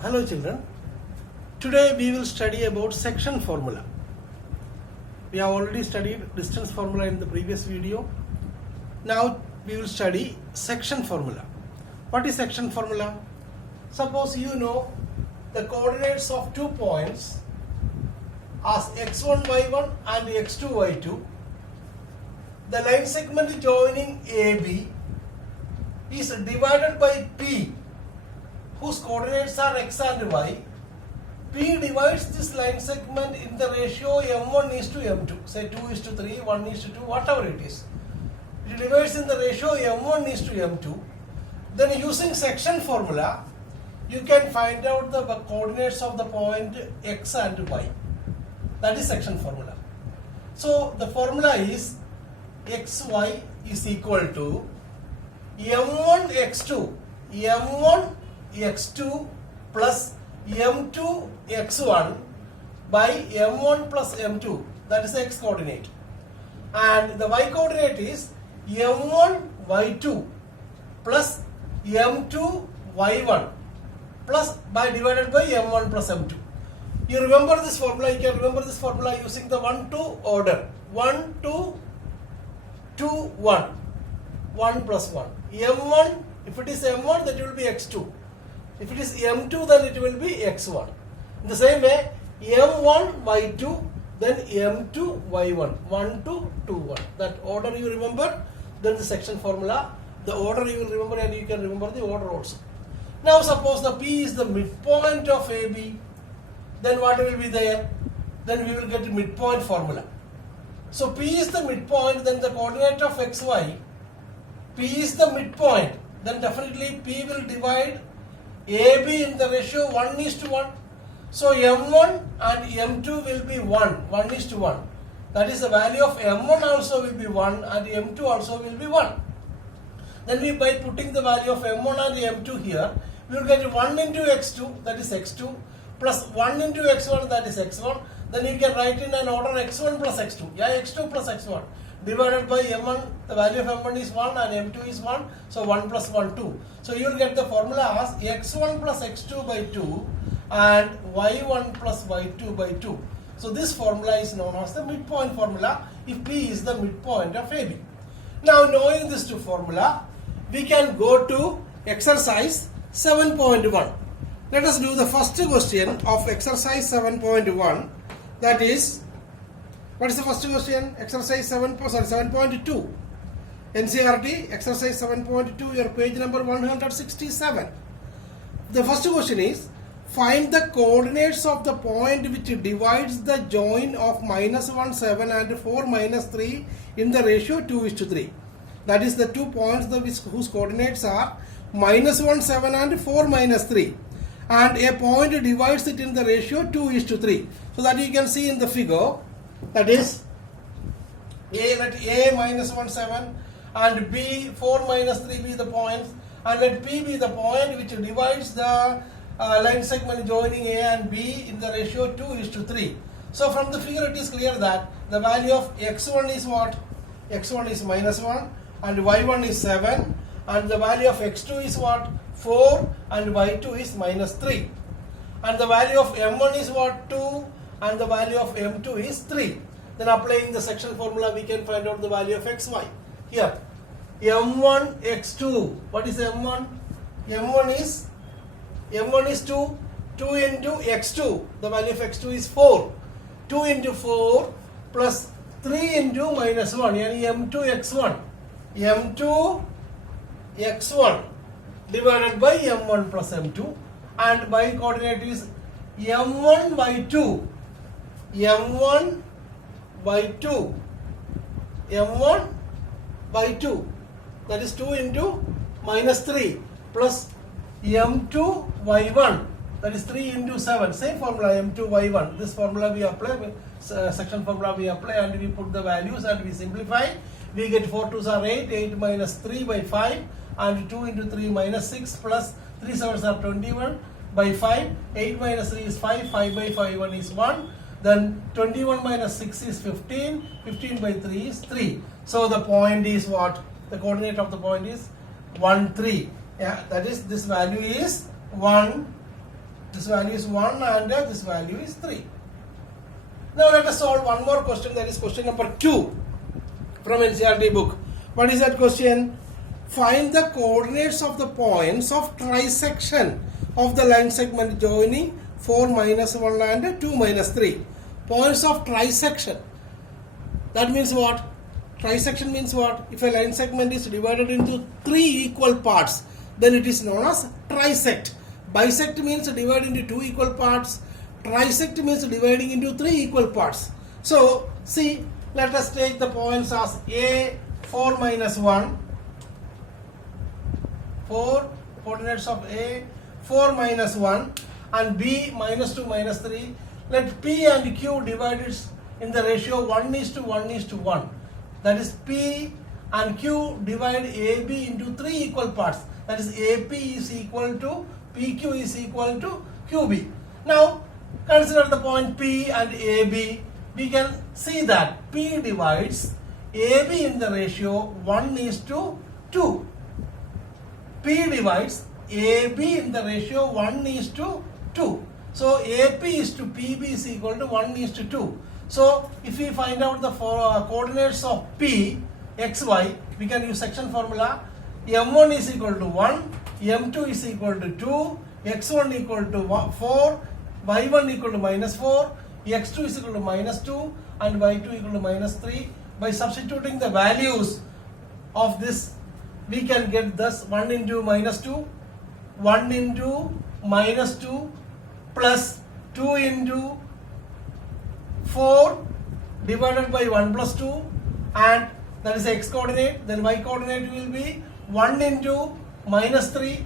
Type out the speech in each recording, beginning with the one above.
Hello children, today we will study about section formula. We have already studied distance formula in the previous video. Now we will study section formula. What is section formula? Suppose you know the coordinates of 2 points as x1 y1 and x2 y2. The line segment joining AB is divided by P, whose coordinates are x and y. P divides this line segment in the ratio m1 is to m2, say 2 is to 3, 1 is to 2, whatever it is. It divides in the ratio m1 is to m2. Then using section formula, you can find out the coordinates of the point x and y. That is section formula. So the formula is xy is equal to m1 x2, m1 x2 plus m2 x1 by m1 plus m2, that is the x coordinate, and the y coordinate is m1 y2 plus m2 y1 plus by divided by m1 plus m2. You remember this formula, you can remember this formula using the 1-2 order. 1, 2, 2, 1, 1 plus 1. m1, if it is m1, then it will be x2. If it is m2, then it will be x1. In the same way, m1 y2, then m2 y1, 1, 2, 2, 1. That order you remember, then the section formula, the order you will remember, and you can remember the order also. Now suppose the P is the midpoint of AB, then what will be there? Then we will get midpoint formula. So P is the midpoint, then the coordinate of xy, P is the midpoint, then definitely P will divide AB in the ratio 1 is to 1. So m1 and m2 will be 1 is to 1. That is the value of m1 also will be 1 and m2 also will be 1. Then we, by putting the value of m1 and m2 here, we will get 1 into x2, that is x2, plus 1 into x1, that is x1. Then you can write in an order x1 plus x2. Yeah, x2 plus x1 divided by m1, the value of m1 is 1 and m2 is 1, so 1 plus 1, 2. So you will get the formula as x1 plus x2 by 2 and y1 plus y2 by 2. So this formula is known as the midpoint formula if P is the midpoint of AB. Now knowing this two formula, we can go to exercise 7.1. Let us do the first question of exercise 7.1. That is, what is the first question? Exercise 7.2. NCERT, exercise 7.2, your page number 167. The first question is, find the coordinates of the point which divides the join of -1, 7 and 4, -3 in the ratio 2 is to 3. That is the 2 points whose coordinates are -1, 7 and 4, -3. And a point divides it in the ratio 2 is to 3. So that you can see in the figure. That is, let A -1, 7 and B 4 -3 be the points, and let P be the point which divides the line segment joining A and B in the ratio 2 is to 3. So from the figure it is clear that the value of x1 is what? x1 is -1 and y1 is 7, and the value of x2 is what? 4 and y2 is -3. And the value of m1 is what? 2 and the value of m2 is 3. Then applying the section formula, we can find out the value of xy. Here, m1 x2. What is m1? m1 is 2. 2 into x2. The value of x2 is 4. 2 into 4 plus 3 into -1. Yani m2 x1. m2 x1 divided by m1 plus m2, and y coordinate is m1 by 2. m1 by 2. m1 by 2. That is 2 into -3 plus m2 y1. That is 3 into 7. Same formula, m2 y1. This formula we apply, section formula we apply, and we put the values and we simplify. We get 4 2s are 8, 8 minus 3 by 5, and 2 into 3 minus 6 plus 3 7s are 21 by 5. 8 minus 3 is 5, 5 by 5 1 is 1. Then 21 minus 6 is 15, 15 by 3 is 3. So the point is what? The coordinate of the point is 1, 3. Yeah, that is, this value is 1, This value is 1 and this value is 3. Now let us solve one more question, that is question number 2 from NCERT book. What is that question? Find the coordinates of the points of trisection of the line segment joining 4 minus 1 and 2 minus 3. Points of trisection. That means what? Trisection means what? If a line segment is divided into 3 equal parts, then it is known as trisect. Bisect means divide into 2 equal parts. Trisect means dividing into 3 equal parts. So, see, let us take the points as A 4 minus 1. 4 coordinates of A 4 minus 1 and B minus 2 minus 3. Let P and Q divided in the ratio 1:1:1. That is P and Q divide AB into 3 equal parts. That is AP is equal to PQ is equal to QB. Now consider the point P and AB. We can see that P divides AB in the ratio 1:2. P divides AB in the ratio 1:2. So AP is to PB is equal to 1:2. So if we find out the coordinates of P, X, Y, we can use section formula. M1 is equal to 1, M2 is equal to 2, X1 equal to 4, Y1 equal to minus 4, X2 is equal to minus 2 and Y2 equal to minus 3. By substituting the values of this, we can get thus 1 into minus 2, 1 into minus 2 plus 2 into 4 divided by 1 plus 2, and that is x coordinate. Then y coordinate will be 1 into minus 3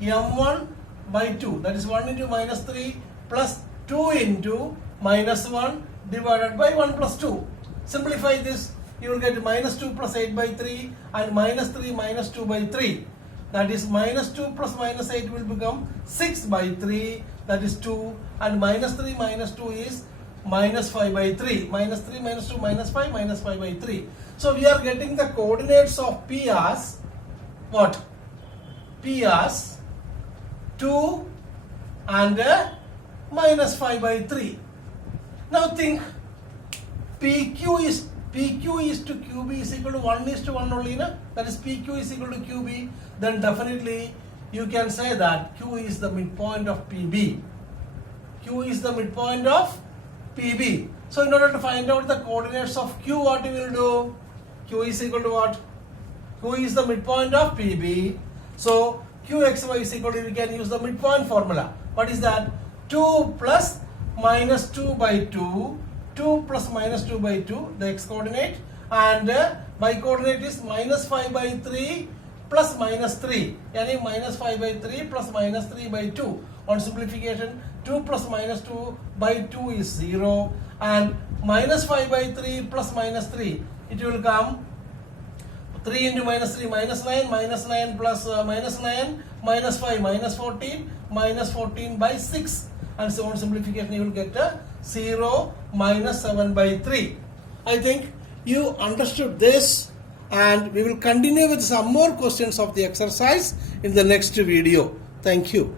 m1 by 2, that is 1 into minus 3 plus 2 into minus 1 divided by 1 plus 2. Simplify this, you will get minus 2 plus 8 by 3 and minus 3 minus 2 by 3. That is minus 2 plus minus 8 will become 6 by 3, that is 2, and minus 3 minus 2 is minus 5 by 3. Minus 3 minus 2 minus 5 by 3. So we are getting the coordinates of P as what? P as 2 and minus 5 by 3. Now think, PQ is to QB is equal to 1:1 only, na? That is PQ is equal to QB. Then definitely you can say that Q is the midpoint of PB. Q is the midpoint of PB. So in order to find out the coordinates of Q, what we will do? Q is equal to what? Q is the midpoint of PB. So QXY is equal to, we can use the midpoint formula. What is that? 2 plus minus 2 by 2. 2 plus minus 2 by 2, the x coordinate, and y coordinate is minus 5 by 3 plus minus 3. Yani minus 5 by 3 plus minus 3 by 2. On simplification, 2 plus minus 2 by 2 is 0, and minus 5 by 3 plus minus 3, it will come 3 into minus 3 minus 9, minus 9 plus minus 9, minus 5 minus 14, minus 14 by 6, and so on simplification you will get 0 minus 7 by 3. I think you understood this, and we will continue with some more questions of the exercise in the next video. Thank you.